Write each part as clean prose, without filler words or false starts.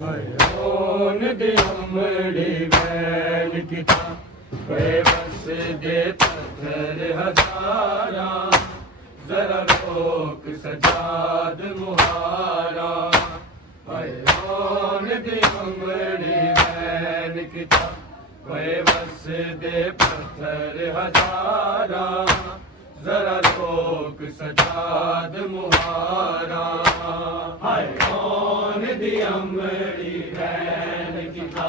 Own they अमड़ी बैल किता बस दे पत्थर हजारा जरा रोक सजाद मुहारा ओन दे अमड़ी बैल किता बस दे पत्थर हजारा जरा रोक सजाद मुहारा कौन दी अमड़ी बैन किता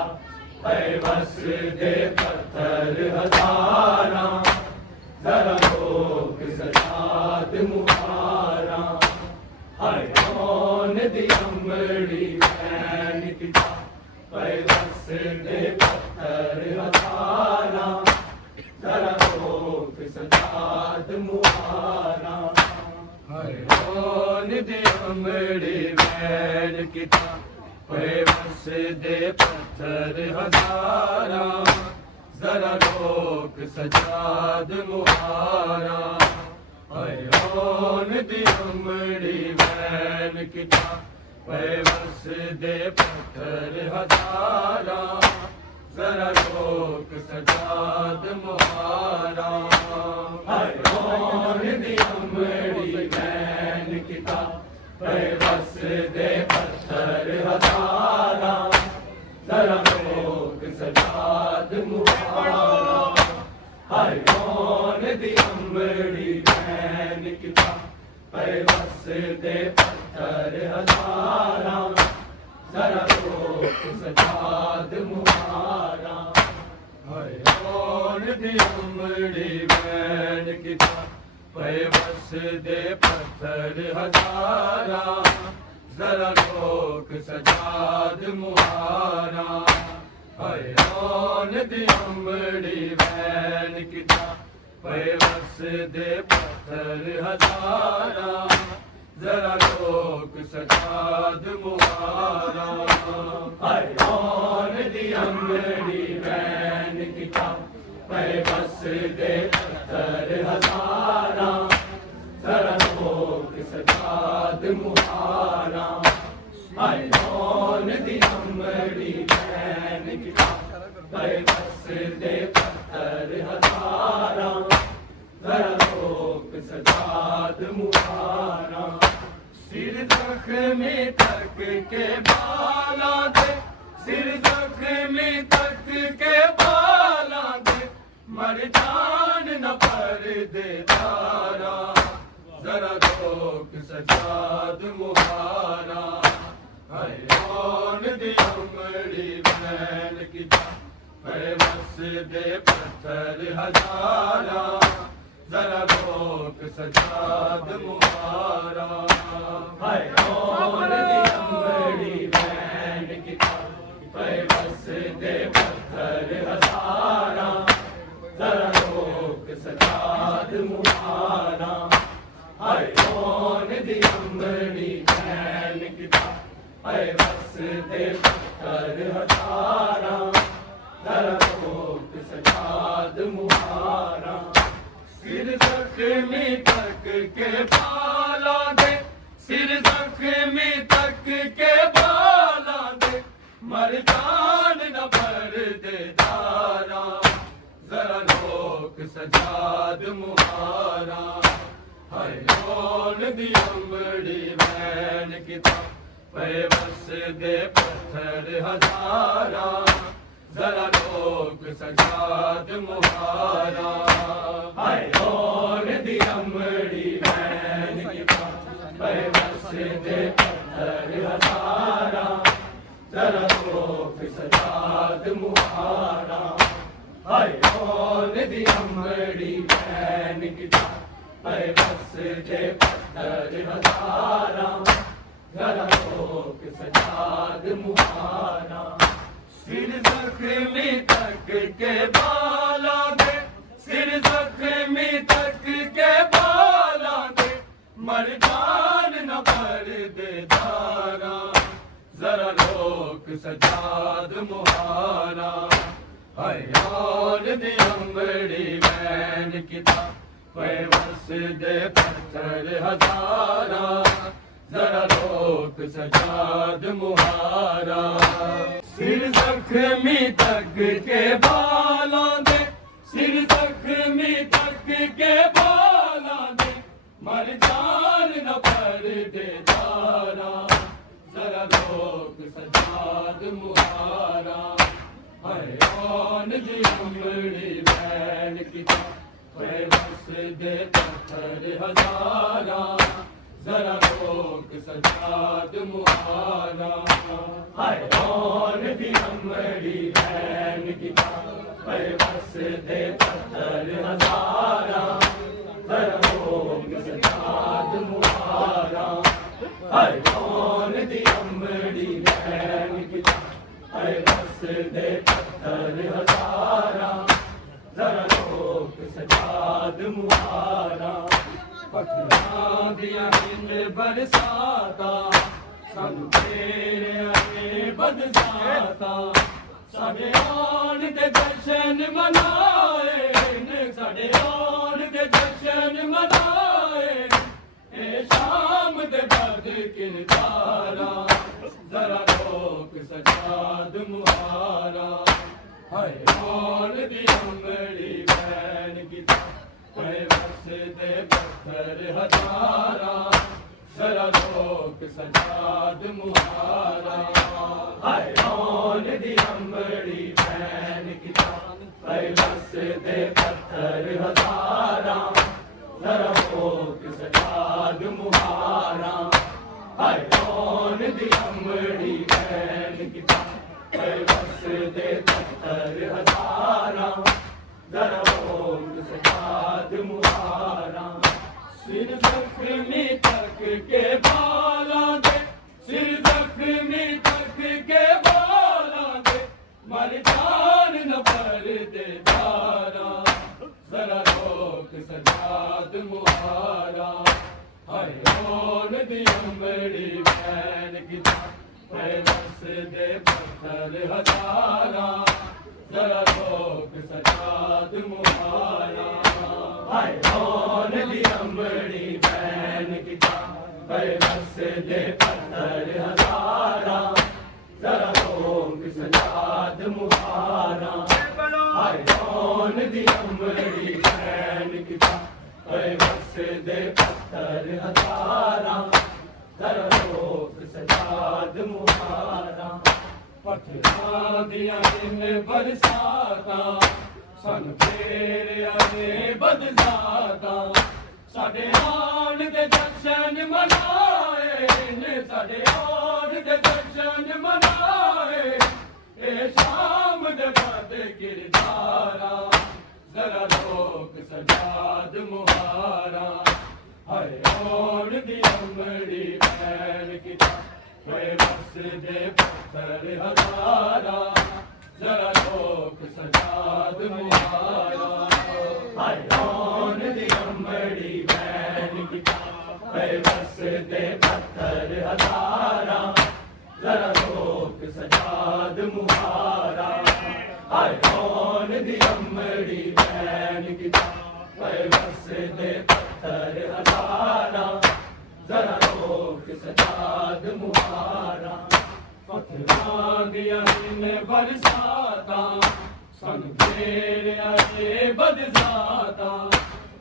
बस दे पत्थर हजारा जरा रोक सजाद मुहारा कौन दी अमड़ी बैन किता बस दे पत्थर हजारा जरा रोक सजाद मुहारा कौन दे अमड़ी बैन किता बस दे पत्थर हजारा जरा रोक सजाद मुहारा कौन दे अमड़ी बैन किता बस दे पत्थर हजारा जरा रोक सजाद मुहारा कौन दी अमड़ी बैन किता बस दे पत्थर हजारा जरा रोक सजाद मुहारा कौन दी अमड़ी बैन किता बस दे पत्थर हजारा जरा रोक सजाद मुहारा कौन दी अमड़ी बैन किता बस दे पत्थर हजारा जरा रोक सजाद मुहारा कौन दी अमड़ी बैन किता बस दे पत्थर हजारा जरा रोक सजाद मुहारा कौन दी अमड़ी बैन किता बस दे पत्थर हजारा जरा रोक सजाद मुहारा कौन दी अमड़ी बैन किता बस दे पत्थर हजारा जरा रोक सजाद मुहारा सिर जख्मी तक के बाला दे सिर जख्मी तक के बाला दे मर जान न पर दे तारा जरा रोक सजाद मुहारा कौन दी अमड़ी बैन किता बस दे पत्थर हजारा जरा रोक सजाद मुहारा कौन दी अमड़ी बैन किता बस दे पत्थर हजारा जरा रोक सजाद मुहारा कौन दी अमड़ी बैन किता बस दे पत्थर हजारा जरा रोक सजाद मुहारा सिर जख्मी तक के बाला दे सिर जख्मी तक के बाला दे मर जान न पर दे तारा जरा रोक सजाद मुहारा कौन दी अमड़ी बैन किता बस दे पत्थर हजारा जरा रोक सजाद मुहारा कौन दी अमड़ी बैन किता बस दे पत्थर हजारा जरा रोक सजाद मुहारा कौन दी अमड़ी बैन किता बस दे पत्थर हजारा जरा रोक सजाद मुहारा सिर जख्मी तक के बाला दे सिर जख्मी तक के बाला दे मर जान न पर दे तारा जरा रोक सजाद मुहारा कौन दी अमड़ी बैन किता बस दे पत्थर हजारा ਜ਼ਰਾ ਰੋਕ ਸਜਾਦ ਮੁਹਾਰਾ। ਸਿਰ ਜ਼ਖਮੀ ਤੱਕ ਕੇ ਬਾਲਾਂ ਦੇ, ਸਿਰ ਜ਼ਖਮੀ ਤੱਕ ਕੇ ਬਾਲਾਂ ਦੇ, ਮਰ ਜਾਣ ਨਾ ਪਰਦੇਦਾਰਾ। ਜ਼ਰਾ ਰੋਕ ਸਜਾਦ ਮੁਹਾਰਾ। ਹਾਏ ਆਨ ਦੀ ਅੰਬੜੀ ਬੈਣ ਕੀਤਾ, ਪਏ ਵਸਦੇ ਪੱਥਰ ਹਜ਼ਾਰਾਂ। ਜ਼ਰਾ ਰੋਕ ਸਜਾਦ ਮੁਹਾਰਾ। ਹਾਏ ਆਨ ਦੀ ਅੰਬੜੀ ਬੈਣ ਕੀਤਾ, ਪਏ ਵਸਦੇ ਪੱਥਰ ਹਜ਼ਾਰਾਂ। ਜ਼ਰਾ ਰੋਕ ਸਜਾਦ ਮੁਹਾਰਾ। ਹਾਏ ਆਨ ਦੀ ਅੰਬੜੀ ਬੈਣ ਕੀਤਾ, ਪਏ ਵਸਦੇ ਪੱਥਰ ਹਜ਼ਾਰਾਂ। ਜ਼ਰਾ ਰੋਕ ਸਜਾਦ ਮੁਹਾਰਾ। ਪੱਥਰਾਂ ਦੀਆਂ ਹਿੰਨ ਬਰਸਾਤਾਂ, ਸਾਨੂੰ ਤੇਰਿਆਂ ਨੇ ਬਦਸਾਤਾਂ। ਸਾਡੇ ਆਉਣ ਦੇ ਜਸ਼ਨ ਮਨਾਏ ਨੇ, ਸਾਡੇ ਆਉਣ ਦੇ ਜਸ਼ਨ ਮਨਾਏ। ਇਹ ਸ਼ਾਮ ਦੇ ਬਦ ਕਿਰਦਾਰਾਂ। ਜ਼ਰਾ ਰੋਕ ਸਜਾਦ ਮੁਹਾਰਾ। ਹਾਏ ਆਉਣ ਦੀ ਅੰਬੜੀ ਬੈਣ ਕੀਤਾ, ਪਏ ਵਸਦੇ ਪੱਥਰ ਹਜ਼ਾਰਾਂ। ਜ਼ਰਾ ਰੋਕ ਸਜਾਦ ਮੁਹਾਰਾ। ਹਾਏ ਆਉਣ ਦੀ ਅੰਬੜੀ ਬੈਣ ਕੀਤਾ, ਪਏ ਵਸਦੇ ਪੱਥਰ ਹਜ਼ਾਰਾਂ। ਜ਼ਰਾ ਰੋਕ ਸਜਾਦ ਮੁਹਾਰਾ। ਹਾਏ ਆਉਣ ਦੀ ਅੰਬੜੀ ਬੈਣ ਕੀਤਾ, ਪਏ ਵਸਦੇ ਪੱਥਰ ਹਜ਼ਾਰਾਂ। ਜ਼ਰਾ ਰੋਕ ਸਜਾਦ ਮੁਹਾਰਾ। ਸਿਰ ਜ਼ਖਮੀ ਤੱਕ ਕੇ ਬਾਲਾਂ ਦੇ, ਸਿਰ ਜ਼ਖਮੀ ਤੱਕ ਕੇ ਬਾਲਾਂ ਦੇ, ਮਰ ਜਾਣ ਨਾ ਪਰਦੇਦਾਰਾ। ਜ਼ਰਾ ਰੋਕ ਸਜਾਦ ਮੁਹਾਰਾ। ਹਾਏ ਆਉਣ ਦੀ ਅੰਬੜੀ ਬੈਣ ਕੀਤਾ, ਪਏ ਵਸਦੇ ਪੱਥਰ ਹਜ਼ਾਰਾਂ। ਜ਼ਰਾ ਰੋਕ ਸਜਾਦ ਮੁਹਾਰਾ। ਹਾਏ ਆਉਣ ਦੀ ਅੰਬੜੀ ਬੈਣ ਕੀਤਾ, ਪਏ ਵਸਦੇ ਪੱਥਰ ਹਜ਼ਾਰਾਂ। ਜ਼ਰਾ ਰੋਕ ਸਜਾਦ ਮੁਹਾਰਾ। ਹਾਏ ਆਉਣ ਦੀ ਅੰਬੜੀ ਬੈਣ ਕੀਤਾ, ਪਏ ਵਸਦੇ ਪੱਥਰ ਹਜ਼ਾਰਾਂ। ਜ਼ਰਾ ਰੋਕ ਸਜਾਦ ਮੁਹਾਰਾ। ਪੱਥਰਾਂ ਦੀਆਂ ਹਿੰਨ ਬਰਸਾਤਾਂ, ਸਾਨੂੰ ਤੇਰਿਆਂ ਨੇ ਬਦਸਾਤਾਂ। ਸਾਡੇ ਆਉਣ ਦੇ ਜਸ਼ਨ ਮਨਾਏ ਨੇ, ਸਾਡੇ ਆਉਣ ਦੇ ਜਸ਼ਨ ਮਨਾਏ। ਇਹ ਸ਼ਾਮ ਦੇ ਬਦ ਕਿਰਦਾਰਾ। ਜ਼ਰਾ ਰੋਕ ਸਜਾਦ ਮੁਹਾਰਾ। ਹਾਏ ਆਉਣ ਦੀ ਅੰਬੜੀ ਬੈਣ ਕੀਤਾ, ਪਏ ਵਸਦੇ ਪੱਥਰ ਹਜ਼ਾਰਾਂ। ਜ਼ਰਾ ਰੋਕ ਸਜਾਦ ਮੁਹਾਰਾ। ਹਾਏ ਆਉਣ ਦੀ ਅੰਬੜੀ ਬੈਣ ਕੀਤਾ, ਪਏ ਵਸਦੇ ਪੱਥਰ ਹਜ਼ਾਰਾਂ। ਜ਼ਰਾ ਰੋਕ ਸਜਾਦ ਮੁਹਾਰਾ। ਹਾਏ ਆਉਣ ਦੀ ਅੰਬੜੀ ਬੈਣ ਕੀਤਾ, ਪਏ ਵਸਦੇ ਪੱਥਰ ਹਜ਼ਾਰਾਂ। ਜ਼ਰਾ ਰੋਕ ਸਜਾਦ ਮੁਹਾਰਾ। ਪੱਥਰਾਂ ਦੀਆਂ ਹਿੰਨ ਬਰਸਾਤਾਂ, ਸਾਨੂੰ ਤੇਰਿਆਂ ਨੇ ਬਦਸਾਤਾਂ।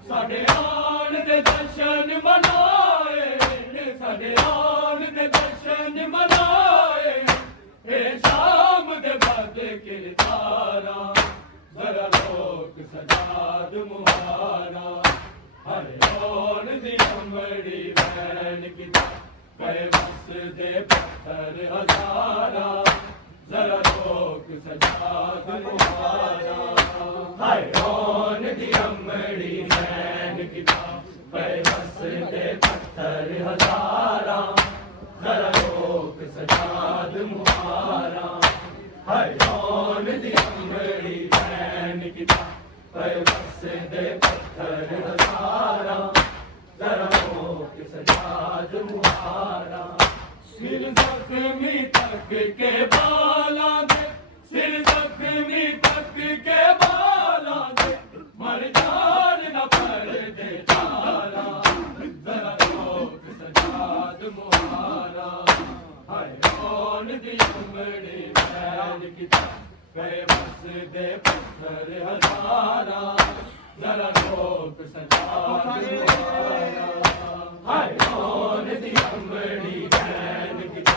ਸਾਡੇ ਆਉਣ ਦੇ ਜਸ਼ਨ ਮਨਾਏ ਨੇ, ਸਾਡੇ ਆਉਣ ਦੇ ਜਸ਼ਨ ਮਨਾਏ। ਇਹ ਸ਼ਾਮ ਦੇ ਬਦ ਕਿਰਦਾਰਾ। ਜ਼ਰਾ ਰੋਕ ਸਜਾਦ ਮੁਹਾਰਾ। ਹਾਏ ਆਉਣ ਦੀ ਅੰਬੜੀ ਬੈਣ ਕੀਤਾ, ਪਏ ਵਸਦੇ ਪੱਥਰ ਹਜ਼ਾਰਾਂ। ਜ਼ਰਾ ਰੋਕ ਸਜਾਦ ਮੁਹਾਰਾ। ਹਾਏ ਆਉਣ ਦੀ ਅੰਬੜੀ ਬੈਣ ਕੀਤਾ, ਪਏ ਵਸਦੇ ਪੱਥਰ ਹਜ਼ਾਰਾਂ। ਜ਼ਰਾ ਰੋਕ ਸਜਾਦ ਮੁਹਾਰਾ। ਹਾਏ ਆਉਣ ਦੀ ਅੰਬੜੀ ਬੈਣ ਕੀਤਾ, ਪਏ ਵਸਦੇ ਪੱਥਰ ਹਜ਼ਾਰਾਂ। ਜ਼ਰਾ ਰੋਕ ਸਜਾਦ ਮੁਹਾਰਾ। ਸਿਰ ਜ਼ਖਮੀ ਤੱਕ ਕੇ ਬਾਲਾਂ ਦੇ, ਸਿਰ ਜ਼ਖਮੀ ਤੱਕ ਕੇ ਬਾਲਾਂ ਦੇ, ਮਰ ਜਾਣ ਨਾ ਪਰਦੇਦਾਰਾ। ਜ਼ਰਾ ਰੋਕ ਸਜਾਦ ਮੁਹਾਰਾ। ਪਏ ਵਸਦੇ ਪੱਥਰ ਹਜ਼ਾਰਾਂ ਜ਼ਰਾ ਰੋਕ ਸਜਾਦ ਮੁਹਾਰਾ ਹਾਏ ਕੌਣ ਦੀ ਅੰਬੜੀ ਚੈਨ ਕੀਤਾ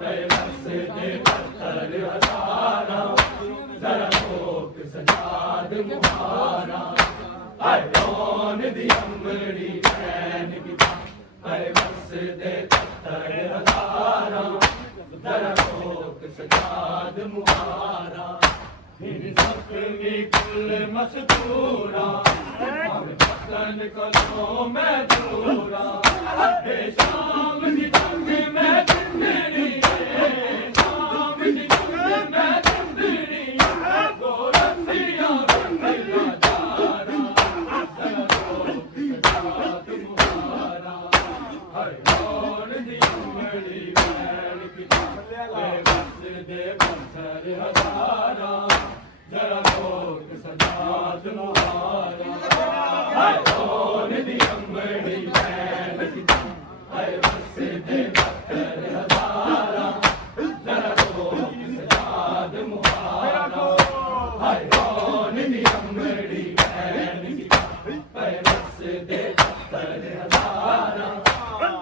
ਪਏ ਵਸਦੇ ਪੱਥਰ ਹਜ਼ਾਰਾਂ ਜ਼ਰਾ ਰੋਕ ਸਜਾਦ ਮੁਹਾਰਾ ਹਾਏ ਕੌਣ ਦੀ ਅੰਬੜੀ ਚੈਨ ਕੀਤਾ ਪਏ ਵਸਦੇ ਪੱਥਰ ਹਜ਼ਾਰਾਂ ਜ਼ਰਾ ਰੋਕ ਸਜਾਦ ਮੁਹਾਰਾ ਹਿੰਦ ਜ਼ਖਮੀ ਕੁਲ ਮਸਤੂਰਾ ਭਾਵੇਂ ਪਤਨ ਕਦੋਂ ਮੈਂ ਦੂਰਾ ਏ ਸ਼ਾਮ ਦੀ ਜੰਗ ਮੈਂ ਜਿੰਦੜੀ ਏ ਸ਼ਾਮ ਦੀ ਜੰਗ ਮੈਂ ਜਿੰਦੜੀ ਗੋਰਖੀਆਂ ਰੰਗੀਆਂ ਜਾਰਾ ਜ਼ਰਾ ਰੋਕ ਸਜਾਦ ਮੁਹਾਰਾ ਹਰ ਕੌਣ ਦੀ ਅੰਗੜੀ ਵੈਣ ਕੀਤਾ ਏ ਵਸਦੇ ਪੱਥਰ ਹਜ਼ਾਰਾਂ ਜ਼ਰਾ ਰੋਕ ਸਜਾਦ ਮੁਹਾਰਾ ਹਾਏ ਕੌਣ ਦੀ ਅੰਬੜੀ ਵੈਣ ਕੀਤਾ ਏ ਵਸਦੇ ਪੱਥਰ ਹਜ਼ਾਰਾਂ ਜ਼ਰਾ ਰੋਕ ਸਜਾਦ ਮੁਹਾਰਾ ਹਾਏ ਕੌਣ ਦੀ ਅੰਬੜੀ ਵੈਣ ਕੀਤਾ ਏ ਵਸਦੇ ਪੱਥਰ ਹਜ਼ਾਰਾਂ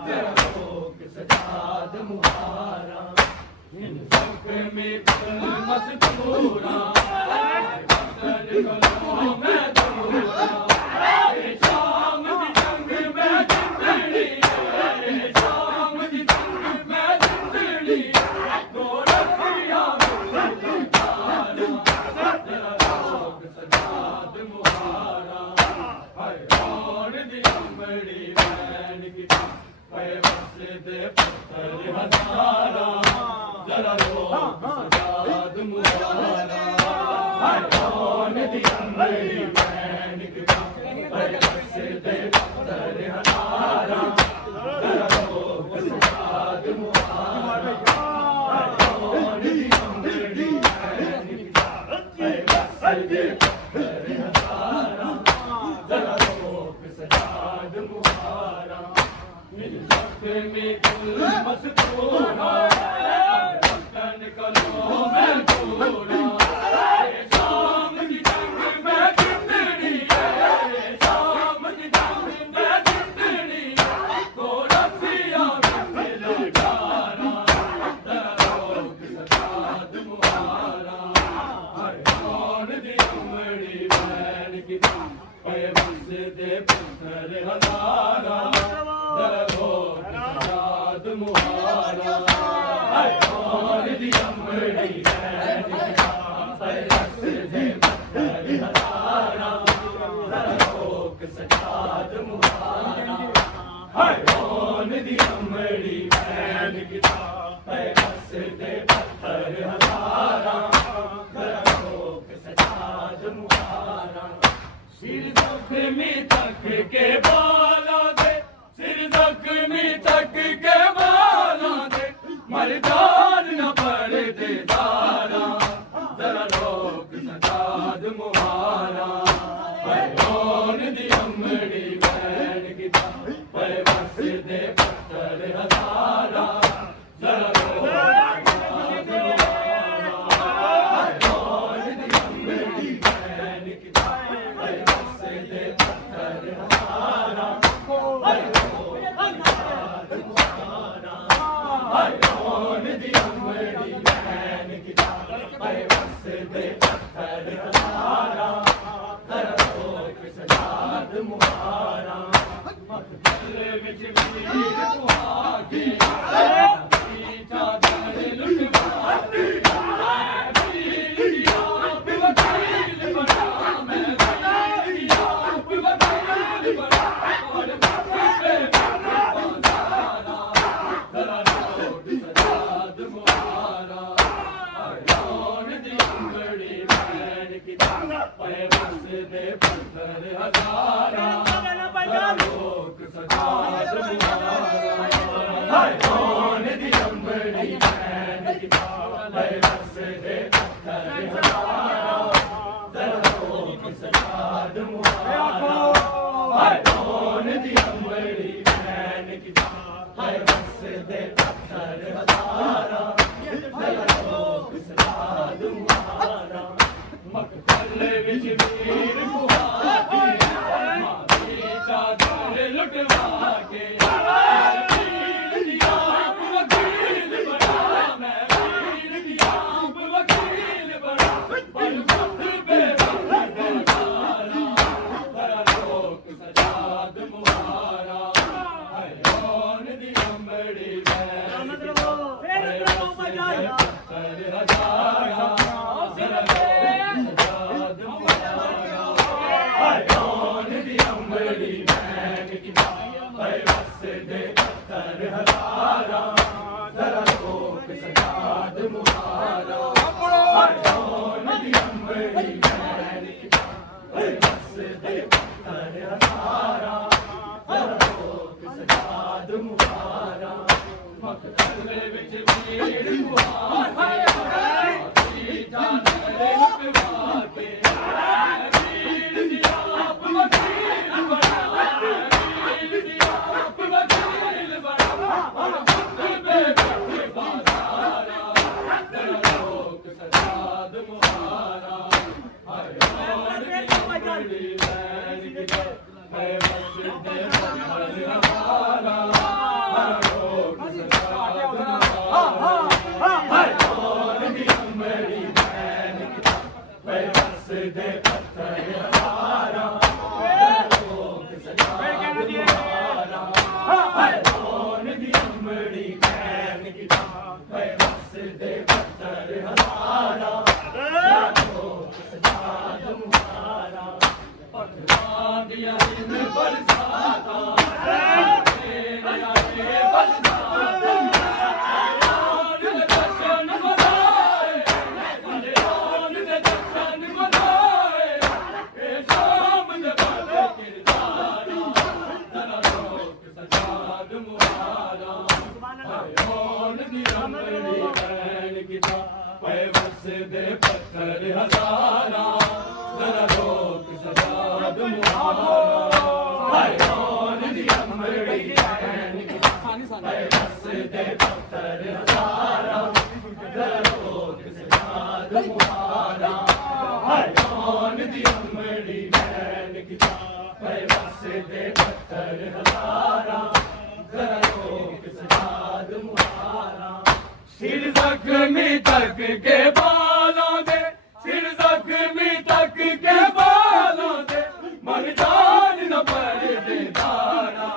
ਜ਼ਰਾ ਰੋਕ ਸਜਾਦ ਮੁਹਾਰਾ ਹਿੰਦ ਜ਼ਖਮੀ ਕੁਲ ਮਸਤੂਰਾ ਪਤਨ ਕਦੋਂ ਮੈਂ ਦੂਰਾ ਏ ਸ਼ਾਮ ਦੀ ਜੰਗ ਮੈਂ ਜਿੰਦੜੀ ਏ ਸ਼ਾਮ ਦੀ ਜੰਗ ਮੈਂ ਜਿੰਦੜੀ ਗੋਰਖੀਆਂ ਰੰਗੀਆਂ ਜਾਰਾ ਜ਼ਰਾ ਰੋਕ ਸਜਾਦ ਮੁਹਾਰਾ ਹਾਏ ਕੌਣ ਦੀ ਅੰਬੜੀ ਵੈਣ ਕੀਤਾ ਪਏ ਵਸਦੇ ਪੱਥਰ ਹਜ਼ਾਰਾਂ ਜ਼ਰਾ ਰੋਕ ਸਜਾਦ ਮੁਹਾਰਾ ਹਾਏ ਕੌਣ ਦੀ ਅੰਬੜੀ ਵੈਣ ਕੀਤਾ ਪਏ ਵਸਦੇ ਪੱਥਰ ਹਜ਼ਾਰਾਂ ਜ਼ਰਾ ਰੋਕ ਸਜਾਦ ਮੁਹਾਰਾ ਹਾਏ ਕੌਣ ਦੀ ਅੰਬੜੀ ਵੈਣ ਕੀਤਾ ਪਏ ਵਸਦੇ ਪੱਥਰ ਹਜ਼ਾਰਾਂ ਜ਼ਰਾ ਰੋਕ ਸਜਾਦ ਮੁਹਾਰਾ ਹਿੰਦ ਜ਼ਖਮੀ ਕੁਲ ਮਸਤੂਰਾ ਪਤਨ ਕਦੋਂ ਮੈਂ ਦੂਰਾ ਏ ਸ਼ਾਮ ਦੀ ਜੰਗ ਮੈਂ ਜਿੰਦੜੀ ਏ ਸ਼ਾਮ ਦੀ ਜੰਗ ਮੈਂ ਜਿੰਦੜੀ ਗੋਰਖੀਆਂ ਰੰਗੀਆਂ ਜਾਰਾ ਜ਼ਰਾ ਰੋਕ ਸਜਾਦ ਮੁਹਾਰਾ ਹਾਏ ਕੌਣ ਦੀ ਅੰਬੜੀ ਵੈਣ ਕੀਤਾ ਪਏ ਵਸਦੇ ਪੱਥਰ ਹਜ਼ਾਰਾਂ ਜ਼ਰਾ ਰੋਕ ਸਜਾਦ ਮੁਹਾਰਾ ਹਾਏ ਕੌਣ ਦੀ ਅੰਬੜੀ ਵੈਣ ਕੀਤਾ ਪਏ ਵਸਦੇ ਪੱਥਰ ਹਜ਼ਾਰਾਂ ਜ਼ਰਾ ਰੋਕ ਸਜਾਦ ਮੁਹਾਰਾ ਹਾਏ ਕੌਣ ਦੀ ਅੰਬੜੀ ਵੈਣ ਕੀਤਾ ਪਏ ਵਸਦੇ ਪੱਥਰ ਹਜ਼ਾਰਾਂ ਜ਼ਰਾ ਰੋਕ ਸਜਾਦ ਮੁਹਾਰਾ ਸਿਰ ਜ਼ਖਮੀ ਤੱਕ ਕੇ ਬਾਲਾਂ ਦੇ ਸਿਰ ਜ਼ਖਮੀ ਤੱਕ ਕੇ ਬਾਲਾਂ ਦੇ ਮਰਦਾਨ ਨਾ ਪੜਦੇ ਦਾਰਾਂ ਜ਼ਰਾ ਰੋਕ ਸਜਾਦ ਮੁਹਾਰਾ ਹਾਏ ਕੌਣ ਦੀ ਅੰਬੜੀ ਵੈਣ ਕੀਤਾ ਪਏ ਵਸਦੇ ਪੱਥਰ ਹਜ਼ਾਰਾਂ ਜ਼ਰਾ ਰੋਕ ਸਜਾਦ ਮੁਹਾਰਾ ਹਾਏ ਕੌਣ ਦੀ ਅੰਬੜੀ ਵੈਣ ਕੀਤਾ ਪਏ ਵਸਦੇ ਪੱਥਰ ਹਜ਼ਾਰਾਂ ਹਾਏ ਕੌਣ ਦੀ ਅੰਬੜੀ ਵੈਣ ਕੀਤਾ ਪਏ ਵਸਦੇ ਪੱਥਰ ਹਜ਼ਾਰਾਂ ਜ਼ਰਾ ਰੋਕ ਸਜਾਦ ਮੁਹਾਰਾ ਮੱਥੇ ਵਿੱਚ ਵੀਰ ਸੁਹਾਗੇ ਚਾਦਰ ਲੁਟਵਾਤੀ ਵੀਰ ਆਪ ਵਕੀਲ ਬਣਾ ਮੈਂ ਵੀਰ ਆਪ ਵਕੀਲ ਬਣਾ ਔਰ ਬਾਪੇ ਬਾਜ਼ਾਰਾ ਜ਼ਰਾ ਰੋਕ ਸਜਾਦ ਮੁਹਾਰਾ ਹਾਏ ਕੌਣ ਦੀ ਅੰਬੜੀ ਵੈਣ ਕੀਤਾ ਪਏ ਵਸਦੇ ਪੱਥਰ ਹਜ਼ਾਰਾਂ ਜ਼ਰਾ ਰੋਕ ਸਜਾਦ ਮੁਹਾਰਾ ਹਾਏ ਕੌਣ ਦੀ ਅੰਬੜੀ ਵੈਣ ਕੀਤਾ ਪਏ ਵਸਦੇ ਪੱਥਰ ਹਜ਼ਾਰਾਂ ਜ਼ਰਾ ਰੋਕ ਸਜਾਦ ਮੁਹਾਰਾ ਹਾਏ ਕੌਣ ਦੀ ਅੰਬੜੀ ਵੈਣ ਕੀਤਾ ਪਏ ਵਸਦੇ ਪੱਥਰ ਹਜ਼ਾਰਾਂ ਜ਼ਰਾ ਰੋਕ ਸਜਾਦ ਮੁਹਾਰਾ पिवा के वीर की आप वकील बना मैं वीर की आप वकील बना पर खुद बेवकूफ तेरा लोक सजाद मुहारा है कौन दी अमड़ी सिर जख्मी तक के बालों दे सिर जख्मी तक के बालों दे मन जान न पर दे दाना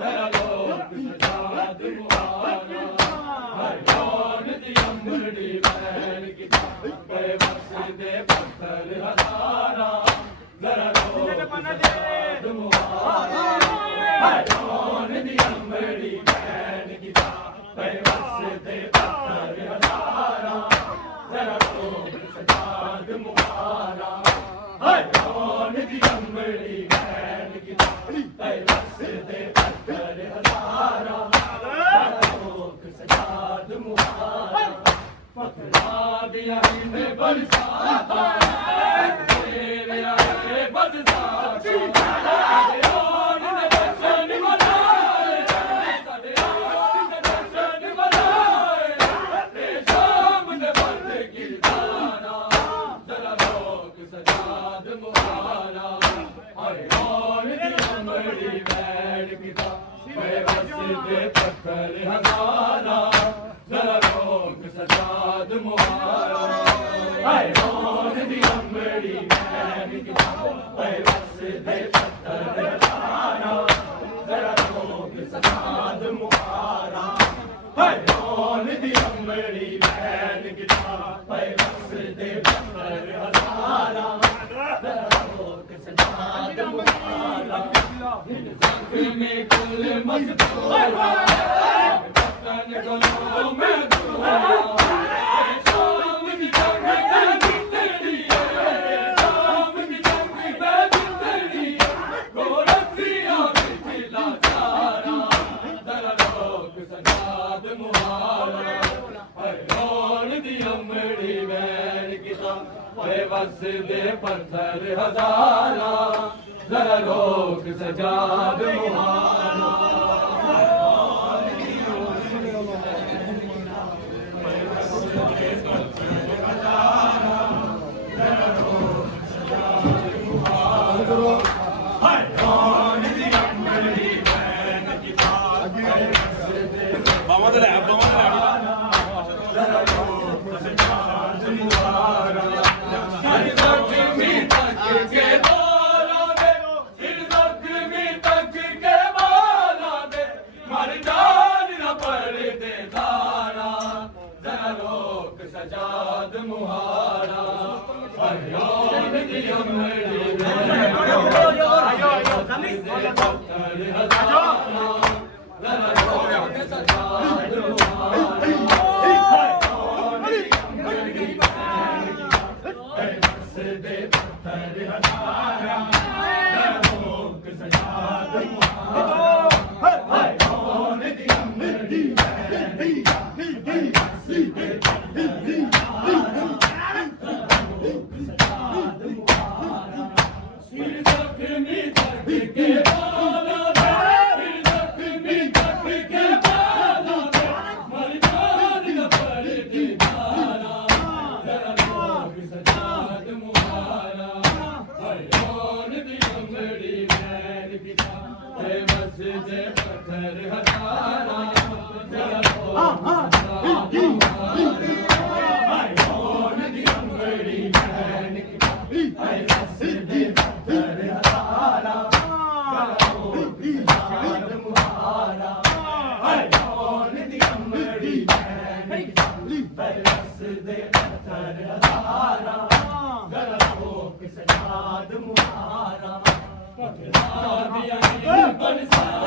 जरा लोग सजाद मुहारा हर कौन दी अमड़ी बहन की गए बस दे पत्थर हजारा जरा लोग सजाद मुहारा हर कौन दी अमड़ी बहन की गए बस दे पत्थर हजारा जरा लोग सजाद मुहारा हर कौन दी अमड़ी बहन की गए बस दे पत्थर हजारा जरा लोग सजाद मुहारा पत्थरा दिया में बरसाता तेरे आए बरसात पत्थर हजारा जरा लोग सजाद मुहारा हाय कौन दी अमड़ी बहन की हाय बस दे पत्थर हजारा जरा लोग सजाद मुहारा हाय कौन दी अमड़ी बहन की हाय बस दे पत्थर हजारा जरा लोग सजाद मुहारा में कुल मजदूर पतन गलों में शाम की जंग में बितड़ी शाम की जंग में बितड़ी गोरखिया बिछला चारा जरा लोग सजाद मुहारा हर कौन दी अमड़ी बहन की हर बस दे पत्थर हजारा जरा लोग सजाद मुहारा हर कौन दी अमड़ी ਦੇ ਪੱਥਰ ਹਜ਼ਾਰਾਂ ਜਰਾ ਮੋਹਨ ਦੀ ਅੰਗੜੀ ਭੈਣ ਕੀ ਹਾਏ ਵਸਦੇ ਪੱਥਰ ਹਜ਼ਾਰਾਂ ਕਰੋ ਸਾਧ ਮੁਹਾਰਾ ਹਾਏ ਮੋਹਨ ਦੀ ਅੰਗੜੀ ਭੈਣ ਕੀ ਹਾਏ ਵਸਦੇ ਪੱਥਰ ਹਜ਼ਾਰਾਂ ਕਰੋ ਕਿਸ ਸਾਧ ਮੁਹਾਰਾ ਦੀਆਂ ਬਰਸਾਤ